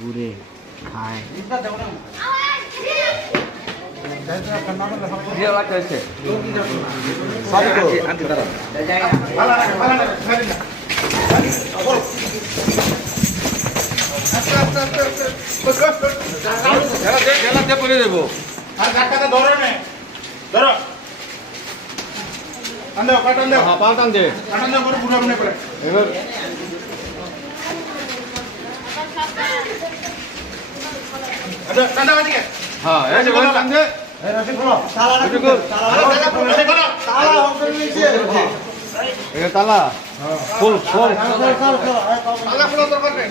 ঘুরে খায় দেবো আর ধাক্কাটা ধরো নে ধরো টান দাও টান দাও পা টান দে টান দাও করে বুড়া মনে করে এবার আচ্ছা টান দাও এদিকে হ্যাঁ এই যে বল টান দে এই রাশি খোলো তালা রাখো তালা খোলো তালা অপশন নিচে এটা তালা খোল খোল তালা খোলো দরকার নেই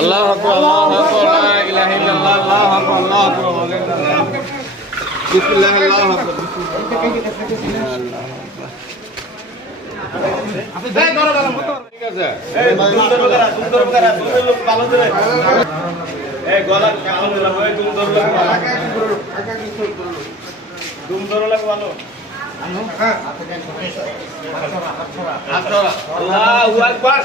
আল্লাহু আকবার আল্লাহু আকবার লা ইলাহা ইল্লাল্লাহ আল্লাহু আকবার আল্লাহু আকবার বিসমিল্লাহ আল্লাহু আকবার ঠিক আছে এই লোক ভালো করে এই গলা কালো দিলাম ওই দুম ধরো লাগ ভালো আল্লাহু আকবার